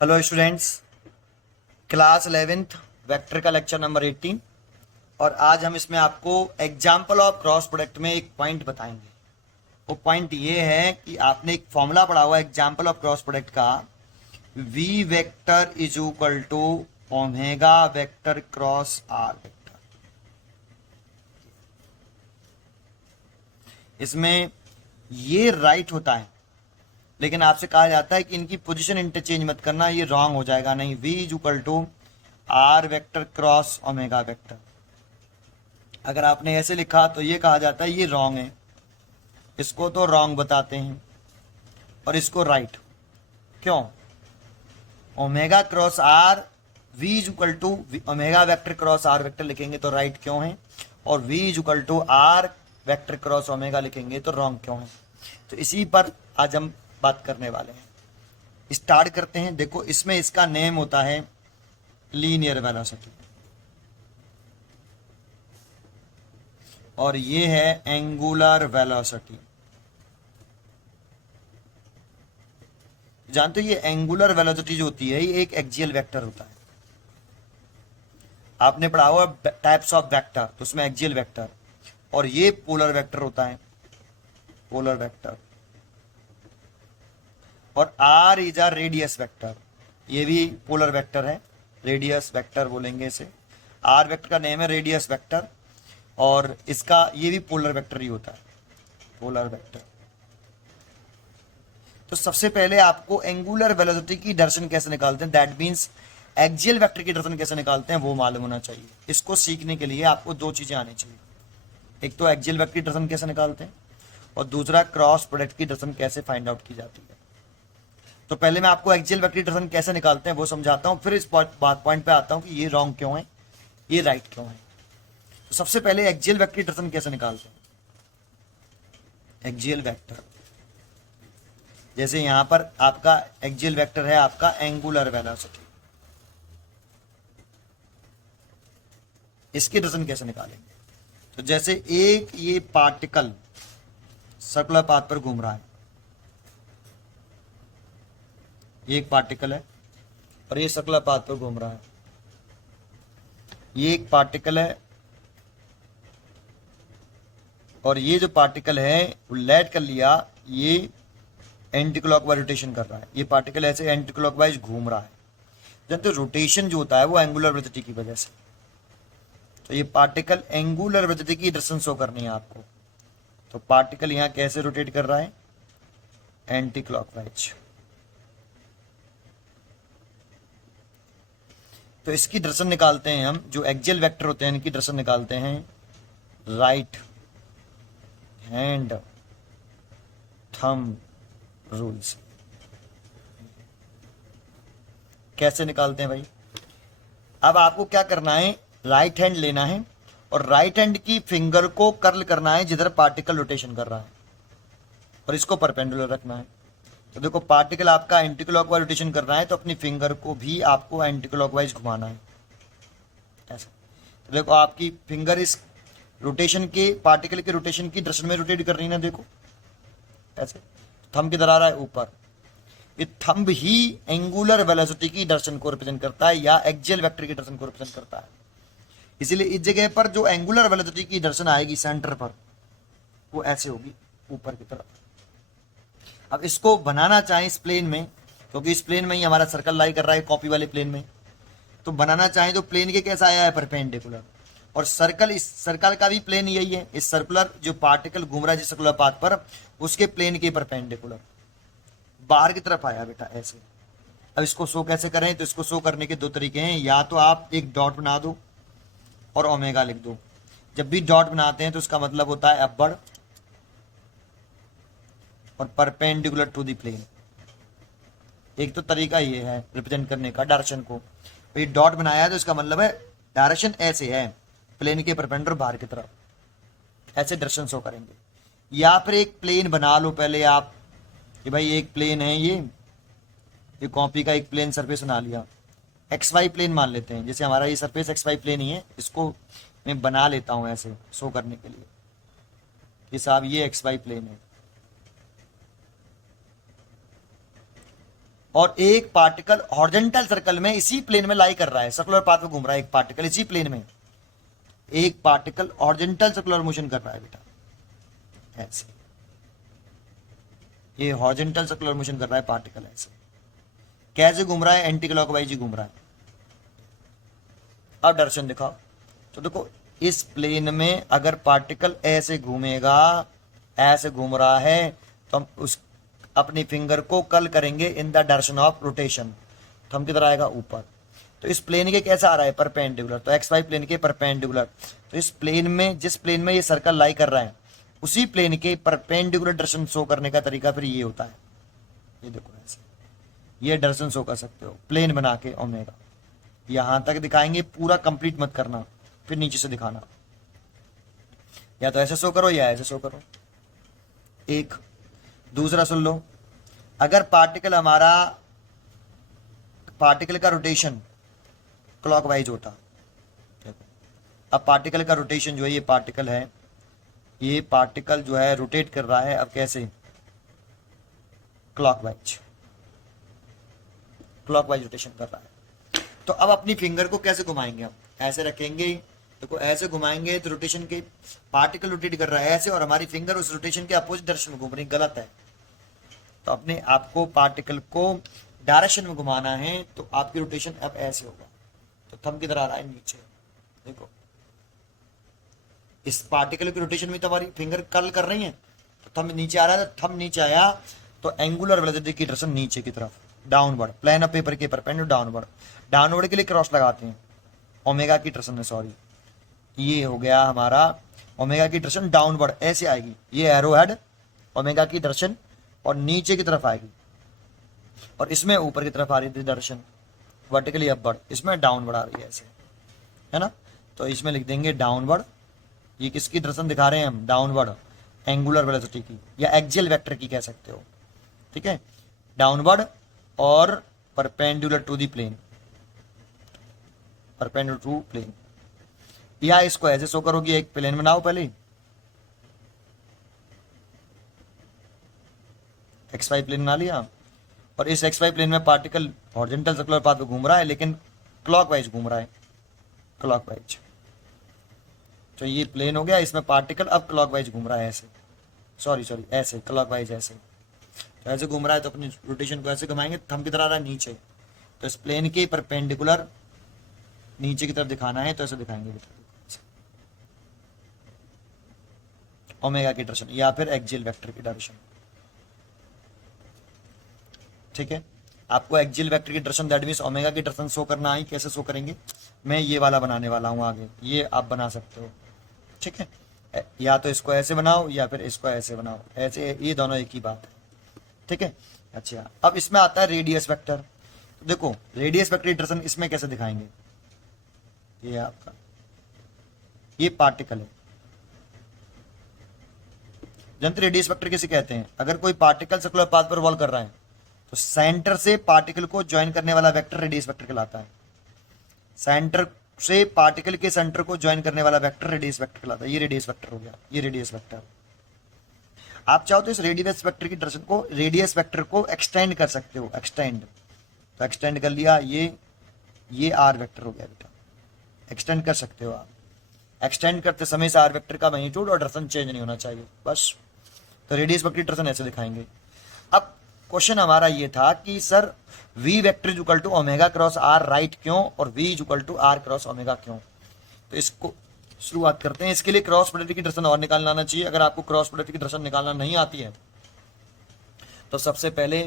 Hello students, class 11th vector का lecture number 18। और आज हम इसमें आपको एग्जाम्पल ऑफ क्रॉस प्रोडक्ट में एक पॉइंट बताएंगे। वो पॉइंट ये है कि आपने एक फॉर्मूला पढ़ा हुआ एग्जाम्पल ऑफ क्रॉस प्रोडक्ट का, V vector is equal to omega vector cross R vector. इसमें ये राइट होता है, लेकिन आपसे कहा जाता है कि इनकी पोजीशन इंटरचेंज मत करना, ये रॉन्ग हो जाएगा। नहीं, v is equal to R vector cross omega vector. अगर आपने ऐसे लिखा तो ये कहा जाता है ये रॉन्ग है, इसको तो रॉन्ग बताते हैं और इसको राइट। क्यों? Omega cross R, v is equal to omega vector cross R vector लिखेंगे तो राइट क्यों है, और v is equal to R vector cross omega लिखेंगे तो रॉन्ग क्यों है। तो इसी पर आज हम बात करने वाले हैं। स्टार्ट करते हैं। देखो, इसमें इसका नेम होता है लीनियर वेलोसिटी और ये है एंगुलर वेलोसिटी। जानते हो ये एंगुलर वेलोसिटी जो होती है ये एक एक्सियल वेक्टर होता है। आपने पढ़ा हुआ टाइप्स ऑफ वेक्टर, तो उसमें एक्सियल वेक्टर और ये पोलर वेक्टर होता है, पोलर वेक्टर। और R is a radius vector, ये भी पोलर वेक्टर है, रेडियस वेक्टर बोलेंगे इसे। आर वेक्टर का नेम है रेडियस वेक्टर और इसका ये भी पोलर वेक्टर ही होता है, पोलर वेक्टर। तो सबसे पहले आपको एंगुलर वेलोसिटी की डायरेक्शन कैसे निकालते हैं, दैट मींस एक्सियल वेक्टर की डायरेक्शन कैसे निकालते हैं वो मालूम होना चाहिए। इसको सीखने के लिए आपको दो चीजें आनी चाहिए, एक तो एक्सियल वेक्टर की डायरेक्शन कैसे निकालते हैं और दूसरा क्रॉस प्रोडक्ट की डायरेक्शन कैसे फाइंड आउट की जाती है। तो पहले मैं आपको एक्सियल वेक्टर की डायरेक्शन कैसे निकालते हैं वो समझाता हूं, फिर इस पॉइंट पे आता हूं कि ये रॉन्ग क्यों है, ये राइट क्यों है। तो सबसे पहले एक्सियल वेक्टर की डायरेक्शन कैसे निकालते हैं। एक्सियल वेक्टर, जैसे यहां पर आपका एक्सियल वेक्टर है आपका एंगुलर वेलोसिटी, इसकी डायरेक्शन कैसे निकालेंगे। तो जैसे एक ये पार्टिकल सर्कुलर पाथ पर घूम रहा है, ये एक पार्टिकल है और ये सर्कुलर पाथ पर घूम रहा है। ये एक पार्टिकल है और ये जो पार्टिकल है वो लेट कर लिया, ये एंटी क्लॉकवाइज रोटेशन कर रहा है। ये पार्टिकल ऐसे एंटी क्लॉकवाइज घूम रहा है। जानते हो रोटेशन जो होता है वो एंगुलर वेलोसिटी की वजह से। तो ये पार्टिकल एंगुलर वेलोसिटी की डायरेक्शन शो करनी है आपको। तो पार्टिकल यहां कैसे रोटेट कर रहा है, एंटी क्लॉकवाइज। तो इसकी डायरेक्शन निकालते हैं हम, जो एक्सियल वेक्टर होते हैं इनकी डायरेक्शन निकालते हैं राइट हैंड थंब रूल्स। कैसे निकालते हैं भाई, अब आपको क्या करना है, राइट हैंड लेना है और राइट हैंड की फिंगर को कर्ल करना है जिधर पार्टिकल रोटेशन कर रहा है और इसको परपेंडिकुलर रखना है। तो देखो पार्टिकल आपका एंटी क्लॉकवाइज रोटेशन कर रहा है तो अपनी फिंगर को भी आपको एंटी क्लॉकवाइज घुमाना है ऐसा। तो देखो आपकी फिंगर इस रोटेशन के, पार्टिकल के रोटेशन की डायरेक्शन में रोटेट कर रही है ना, देखो ऐसे। थंब किधर आ रहा है, ऊपर। ये थंब ही एंगुलर वेलोसिटी की डायरेक्शन को रिप्रेजेंट करता है या एक्सियल वेक्टर की डायरेक्शन को रिप्रेजेंट करता है। इसीलिए इस जगह पर जो एंगुलर वेलोसिटी की डायरेक्शन आएगी सेंटर पर, वो ऐसे होगी ऊपर की तरफ। अब इसको बनाना चाहे इस प्लेन में, क्योंकि इस प्लेन में ही हमारा सर्कल लाई कर रहा है कॉपी वाले प्लेन में, तो बनाना चाहे तो प्लेन के कैसा आया है, परपेंडिकुलर। और सर्कल, इस सर्कल का भी प्लेन यही है, इस सर्कुलर जो पार्टिकल घूम रहा है जिस सर्कुलर पाथ पर, उसके प्लेन के परपेंडिकुलर बाहर की तरफ आया बेटा ऐसे। अब इसको शो कैसे करें, तो इसको शो करने के दो तरीके हैं, या तो आप एक डॉट बना दो और ओमेगा लिख दो। जब भी डॉट बनाते हैं तो इसका मतलब होता है अपवर्ड और परपेंडिकुलर टू द प्लेन। एक तो तरीका ये है रिप्रेजेंट करने का डायरेक्शन को, ये डॉट बनाया है तो इसका मतलब है डायरेक्शन ऐसे है, प्लेन के परपेंडिकुलर बाहर की तरफ, ऐसे डायरेक्शन शो करेंगे। या फिर एक प्लेन बना लो पहले आप, कि भाई एक प्लेन है, ये कॉपी का एक प्लेन सरफेस बना लिया, एक्स वाई प्लेन मान लेते हैं, जैसे हमारा ये सरफेस एक्स वाई प्लेन ही है, इसको मैं बना लेता हूं ऐसे शो करने के लिए कि साहब ये एक्स वाई प्लेन है। और एक पार्टिकल हॉरिजॉन्टल सर्कल में इसी प्लेन में लाई कर रहा है, सर्कुलर पाथ में घूम रहा है एक पार्टिकल इसी प्लेन में, एक पार्टिकल हॉरिजॉन्टल सर्कुलर मोशन कर रहा है बेटा, ऐसे ये हॉरिजॉन्टल सर्कुलर मोशन कर रहा है पार्टिकल, ऐसे कैसे घूम रहा है, एंटी क्लॉकवाइज ही घूम रहा है। अब डायरेक्शन दिखाओ, तो देखो इस प्लेन में अगर पार्टिकल ऐसे घूमेगा, ऐसे घूम रहा है, तो हम उस अपनी फिंगर को कर्ल करेंगे in the direction of rotation, तो हम किधर आएगा, ऊपर। तो इस प्लेन के कैसा आ रहा है, परपेंडिकुलर, तो एक्स वाई प्लेन के परपेंडिकुलर। तो इस प्लेन में, जिस प्लेन में ये सर्कल लाई कर रहा है, उसी प्लेन के परपेंडिकुलर डायरेक्शन शो करने का तरीका फिर ये होता है, ये देखो ऐसे, ये डायरेक्शन शो कर सकते हो प्लेन बना के ओमेगा, यहां तक दिखाएंगे, पूरा कंप्लीट मत करना, फिर नीचे से दिखाना, या तो ऐसे शो करो या ऐसे शो करो। एक दूसरा सुन लो, अगर पार्टिकल हमारा, पार्टिकल का रोटेशन क्लॉकवाइज होता, देखो अब पार्टिकल का रोटेशन जो है, ये पार्टिकल है, ये पार्टिकल जो है रोटेट कर रहा है, अब कैसे, क्लॉकवाइज, क्लॉकवाइज रोटेशन कर रहा है। तो अब अपनी फिंगर को कैसे घुमाएंगे, हम ऐसे रखेंगे, देखो ऐसे घुमाएंगे तो रोटेशन के, पार्टिकल रोटेट कर रहा है ऐसे, और हमारी फिंगर उस रोटेशन के अपोजिट डायरेक्शन में घूम रही, गलत है। तो अपने आपको पार्टिकल को डायरेक्शन में घुमाना है, तो आपकी रोटेशन अब ऐसे होगा, तो थंब किधर आ रहा है, नीचे, देखो इस पार्टिकल की रोटेशन में तो हमारी फिंगर कर्ल कर रही है, तो थंब नीचे आ रहा है, तो थंब नीचे आया तो एंगुलर वेलोसिटी की डायरेक्शन नीचे की तरफ, डाउनवर्ड, प्लेन ऑफ पेपर के परपेंडिकुलर डाउनवर्ड, डाउनवर्ड के लिए क्रॉस लगाते हैं ओमेगा की डायरेक्शन में, सॉरी ये हो गया हमारा ओमेगा की डायरेक्शन डाउनवर्ड, ऐसे आएगी, ये एरो हेड ओमेगा की डायरेक्शन और नीचे की तरफ आएगी, और इसमें ऊपर की तरफ आ रही थी डायरेक्शन वर्टिकली अपवर्ड, इसमें डाउनवर्ड आ रही है ऐसे, है ना। तो इसमें लिख देंगे डाउनवर्ड, ये किसकी डायरेक्शन दिखा रहे हैं हम, डाउनवर्ड एंगुलर वेलोसिटी की, या एक्सियल वेक्टर की कह सकते हो, ठीक है, डाउनवर्ड और perpendicular to the plane, perpendicular to plane, या इसको ऐसे शो करोगे, एक प्लेन बनाओ पहले, एक्स वाई प्लेन बना लिया, और इस एक्स वाई प्लेन में पार्टिकल हॉरिजॉन्टल सर्कुलर पाथ पे घूम रहा है, लेकिन क्लॉकवाइज घूम रहा है, क्लॉकवाइज। तो ये प्लेन हो गया, इसमें पार्टिकल अब क्लॉकवाइज घूम रहा है ऐसे, सॉरी ऐसे क्लॉकवाइज ऐसे, तो ऐसे घूम रहा है, तो अपनी रोटेशन को ऐसे घुमाएंगे, थंब किधर आ रहा है, नीचे, तो इस प्लेन के परपेंडिकुलर नीचे की तरफ दिखाना है, तो ऐसे दिखाएंगे ओमेगा की डायरेक्शन या फिर एक्सियल वेक्टर की डायरेक्शन, ठीक है। आपको एक्सियल वेक्टर की डायरेक्शन दैट मींस ओमेगा की डायरेक्शन शो करना है, कैसे शो करेंगे, मैं ये वाला बनाने वाला हूँ आगे, ये आप बना सकते हो, ठीक है, या तो इसको ऐसे बनाओ या फिर इसको ऐसे बनाओ, ऐसे, ये दोनों एक ही बात है, ठीक है। अच्छा अब इसमें आता है रेडियस वेक्टर, तो देखो रेडियस वेक्टर की डायरेक्शन इसमें कैसे दिखाएंगे, ये आपका, ये पार्टिकल है, जानते रेडियस वेक्टर किसे कहते हैं, अगर कोई पार्टिकल सर्कुलर पाथ पर रिवॉल्व कर रहा है, तो सेंटर से पार्टिकल को ज्वाइन करने वाला वेक्टर रेडियस वेक्टर कहलाता है, सेंटर से पार्टिकल के सेंटर को ज्वाइन करने वाला वेक्टर रेडियस वेक्टर कहलाता है, ये रेडियस वेक्टर हो गया, ये रेडियस वेक्टर। आप चाहो तो इस रेडियस वेक्टर की डायरेक्शन को, रेडियस वेक्टर को एक्सटेंड कर सकते हो, एक्सटेंड, तो एक्सटेंड कर लिया, ये आर वेक्टर हो गया बेटा, एक्सटेंड कर सकते हो आप, एक्सटेंड करते समय इस आर वेक्टर का मैग्नीट्यूड और डायरेक्शन चेंज नहीं होना चाहिए, बस। तो रेडियस वेक्टर की डायरेक्शन ऐसे दिखाएंगे। अब क्वेश्चन हमारा ये था कि sir v vector equal to omega cross R right क्यों, और v equal to R cross omega क्यों, तो इसको शुरुआत करते हैं। इसके लिए क्रॉस प्रोडक्ट की डायरेक्शन और निकालना आना चाहिए, अगर आपको क्रॉस प्रोडक्ट की डायरेक्शन निकालना नहीं आती है, तो सबसे पहले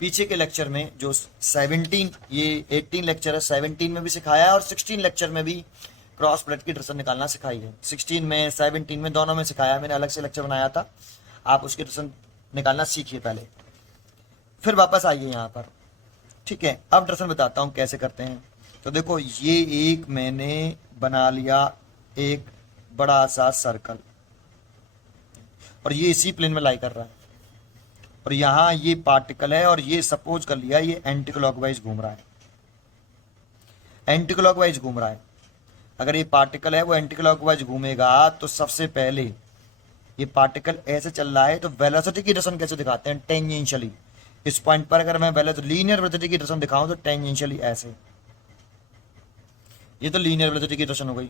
पीछे के लेक्चर में जो 17, ये 18 लेक्चर है, 17 में भी सिखाया है और 16 लेक्चर में भी क्रॉस प्रोडक्ट की डायरेक्शन निकालना सिखाई है, 16 में 17 में दोनों में सिखाया, मैंने अलग से लेक्चर बनाया था, आप उसकी डायरेक्शन निकालना सीखिए पहले, फिर वापस आइए यहाँ पर, ठीक है। अब डायरेक्शन बताता हूँ कैसे करते हैं। तो देखो ये एक मैंने बना लिया एक बड़ा सा सर्कल, और ये इसी प्लेन में लाई कर रहा है, और यहाँ ये पार्टिकल है, और ये सपोज कर लिया ये एंटी क्लॉकवाइज घूम रहा है, एंटी क्लॉकवाइज घूम रहा है। अगर ये पार्टिकल है वो एंटी क्लॉकवाइज घूमेगा, तो सबसे पहले ये पार्टिकल ऐसे चल रहा है, तो वेलोसिटी की डायरेक्शन कैसे दिखाते हैं, टेंजेंशियली, इस पॉइंट पर अगर मैं लीनियर वेलोसिटी की डायरेक्शन दिखाऊं तो टेंजेंशियली ऐसे, ये तो लीनियर वेलोसिटी की डायरेक्शन हो गई।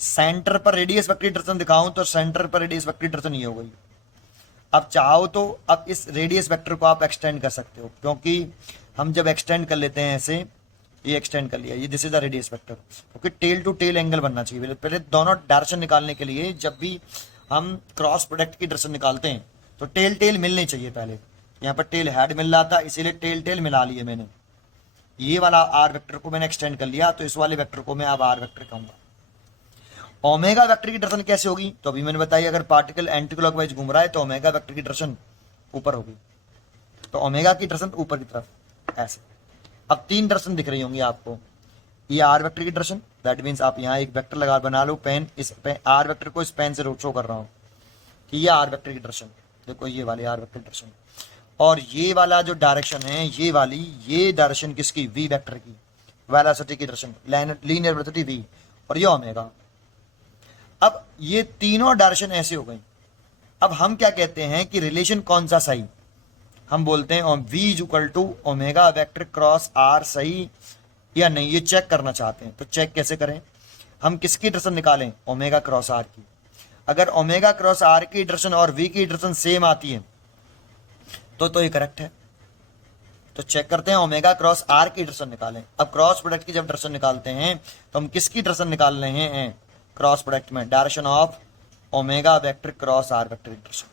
सेंटर पर रेडियस वेक्टर की डायरेक्शन दिखाऊं तो सेंटर पर रेडियस वेक्टर की डायरेक्शन ये हो गई। अब चाहो तो अब इस रेडियस वेक्टर को आप एक्सटेंड कर सकते हो, क्योंकि हम जब एक्सटेंड कर लेते हैं ऐसे, ये एक्सटेंड कर लिया, ये this is the radius vector, क्योंकि टेल टू टेल एंगल बनना चाहिए। पहले दोनों डायरेक्शन निकालने के लिए जब भी हम क्रॉस प्रोडक्ट की डायरेक्शन निकालते हैं तो टेल टेल मिलनी चाहिए। पहले यहाँ पर टेल हेड मिल रहा था, इसीलिए टेल टेल मिला लिए मैंने। ये वाला आर वेक्टर को मैंने एक्सटेंड कर लिया, तो इस वाले वेक्टर को मैं अब आर वेक्टर कहूंगा। ओमेगा वेक्टर की डायरेक्शन कैसे होगी, तो अभी मैंने बताया अगर पार्टिकल एंटी क्लॉकवाइज घूम रहा है तो ओमेगा वेक्टर की डायरेक्शन ऊपर होगी, तो ओमेगा की डायरेक्शन ऊपर की तरफ ऐसे। अब तीन डायरेक्शन दिख रही होंगी आपको, ये आर वेक्टर की डायरेक्शन, दैट मीन्स आप यहाँ एक वेक्टर लगा बना लो, पेन इस आर वेक्टर को इस पेन से शो कर रहा हूँ कि ये आर वेक्टर की डायरेक्शन, देखो ये वाली आर वेक्टर डायरेक्शन। और ये वाला जो डायरेक्शन है, ये वाली, ये डायरेक्शन किसकी, वी वेक्टर की, वेलोसिटी की डायरेक्शन, लीनियर वेलोसिटी वी, और ये ओमेगा। अब ये तीनों डायरेक्शन ऐसे हो गई। अब हम क्या कहते हैं कि रिलेशन कौन सा सही, हम बोलते हैं v is equal to omega vector cross R सही या नहीं, ये चेक करना चाहते हैं। तो चेक कैसे करें, हम किसकी डायरेक्शन निकालें, ओमेगा क्रॉस आर की। अगर ओमेगा क्रॉस आर की डायरेक्शन और v की डायरेक्शन सेम आती है तो ये करेक्ट है। तो चेक करते हैं, ओमेगा क्रॉस आर की डायरेक्शन निकालें। अब क्रॉस प्रोडक्ट की जब डायरेक्शन निकालते हैं तो हम किसकी डायरेक्शन निकाल रहे हैं, क्रॉस प्रोडक्ट में direction of omega vector cross R vector की डायरेक्शन।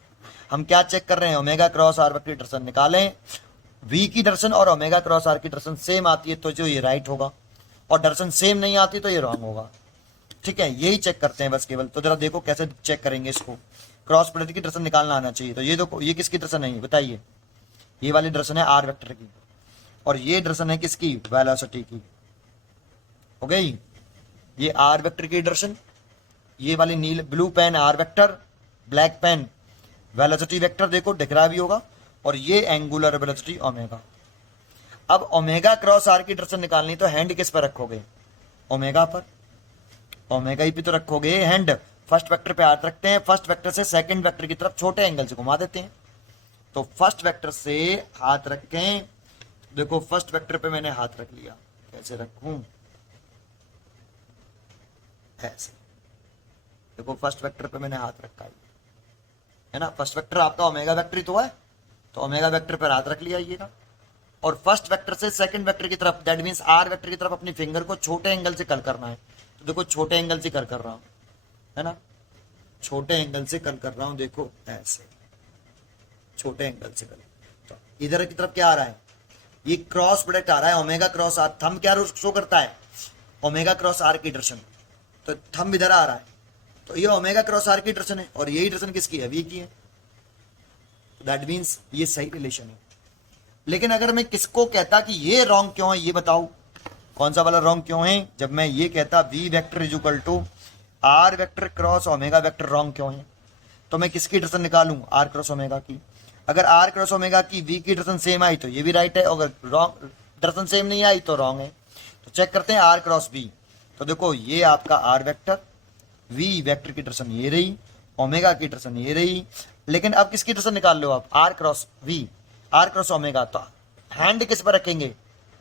हम क्या चेक कर रहे हैं, ओमेगा क्रॉस आर वेक्टर की डायरेक्शन निकालें, v की डायरेक्शन और ओमेगा क्रॉस आर की डायरेक्शन सेम आती है तो जो ये राइट होगा, और डायरेक्शन सेम नहीं आती तो ये रॉन्ग होगा। ठीक है, यही चेक करते हैं बस केवल। तो जरा देखो कैसे चेक करेंगे इसको, क्रॉस प्रोडक्ट की डायरेक्शन निकालना आना चाहिए। तो ये देखो, ये किसकी डायरेक्शन है, बताइए, ये वाली डायरेक्शन है आर वेक्टर की, और ये डायरेक्शन है किसकी, वेलोसिटी की। हो गई, ये आर वेक्टर की डायरेक्शन, ये वाली नील blue pen R vector, black pen velocity vector, देखो दिख रहा भी होगा, और ये एंगुलर वेलोसिटी ओमेगा। अब ओमेगा क्रॉस आर की डायरेक्शन निकालनी तो हैंड किस पर रखोगे, ओमेगा पर, ओमेगा ही पे तो रखोगे हैंड। फर्स्ट वेक्टर पे हाथ रखते हैं, फर्स्ट वेक्टर से सेकंड वेक्टर की तरफ छोटे एंगल से घुमा देते हैं। तो फर्स्ट वेक्टर से हाथ रखें, देखो फर्स्ट वेक्टर पे मैंने हाथ रख लिया, कैसे रखूं, ऐसे, देखो फर्स्ट वेक्टर पे मैंने हाथ रखा है ना। फर्स्ट वेक्टर आपका ओमेगा वेक्टर ही तो है, तो ओमेगा वेक्टर पर हाथ रख लिया ये ना, और फर्स्ट वेक्टर से सेकंड वेक्टर की तरफ, दैट मींस आर वेक्टर की तरफ अपनी फिंगर को छोटे एंगल से कर्ल करना है। तो देखो छोटे एंगल से कर्ल कर रहा हूं, है ना, छोटे एंगल से कर्ल कर रहा हूं, देखो ऐसे छोटे एंगल से कर्ल। तो इधर की तरफ क्या आ रहा है, ये क्रॉस प्रोडक्ट आ रहा है, ओमेगा क्रॉस आर। थंब क्या शो करता है, ओमेगा क्रॉस आर की डायरेक्शन, तो थंब इधर आ रहा है, तो ये ओमेगा क्रॉस आर की डायरेक्शन है, और यही डायरेक्शन किसकी है, वी की है। दैट मीन्स ये सही रिलेशन है। लेकिन अगर मैं किसको कहता कि ये रॉन्ग क्यों है, ये बताओ कौन सा वाला रॉन्ग क्यों है, जब मैं ये कहता V vector is equal to R vector cross omega vector wrong क्यों है, तो मैं किसकी डायरेक्शन निकालूं, आर क्रॉस ओमेगा की। अगर आर क्रॉस ओमेगा की वी की डायरेक्शन सेम आई तो ये भी राइट है, अगर रॉन्ग डायरेक्शन सेम नहीं आई तो रॉन्ग है। तो चेक करते हैं आर क्रॉस वी, तो देखो ये आपका आर वेक्टर, वी वेक्टर की डायरेक्शन ये रही, ओमेगा की डायरेक्शन ये रही। लेकिन अब किसकी डायरेक्शन निकाल लो आप, R cross V, R cross omega. तो हैंड किस पर रखेंगे,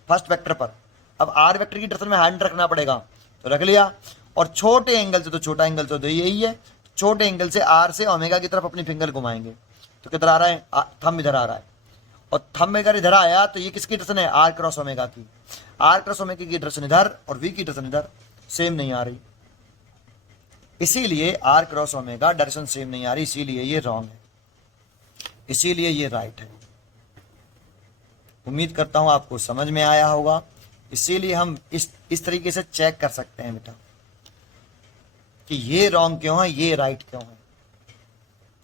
फर्स्ट वेक्टर पर। अब आर वेक्टर की डायरेक्शन में हैंड रखना पड़ेगा, तो रख लिया, और छोटे एंगल से, तो छोटा एंगल तो यही है, छोटे एंगल से आर से ओमेगा की तरफ अपनी फिंगर घुमाएंगे, तो किधर आ रहा है, थंब इधर आ रहा है, और थंब अगर इधर आया तो ये किसकी डायरेक्शन है, आर क्रॉस ओमेगा की। आर क्रॉस ओमेगा की डायरेक्शन इधर और वी की डायरेक्शन इधर सेम नहीं आ रही, इसीलिए R cross omega direction same नहीं आ रही, इसीलिए ये रॉन्ग है, इसीलिए ये राइट है। उम्मीद करता हूं आपको समझ में आया होगा। इसीलिए हम इस तरीके से चेक कर सकते हैं बेटा कि ये रॉन्ग क्यों है, ये राइट क्यों है।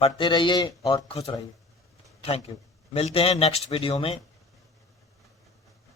पढ़ते रहिए और खुश रहिए। थैंक यू, मिलते हैं नेक्स्ट वीडियो में।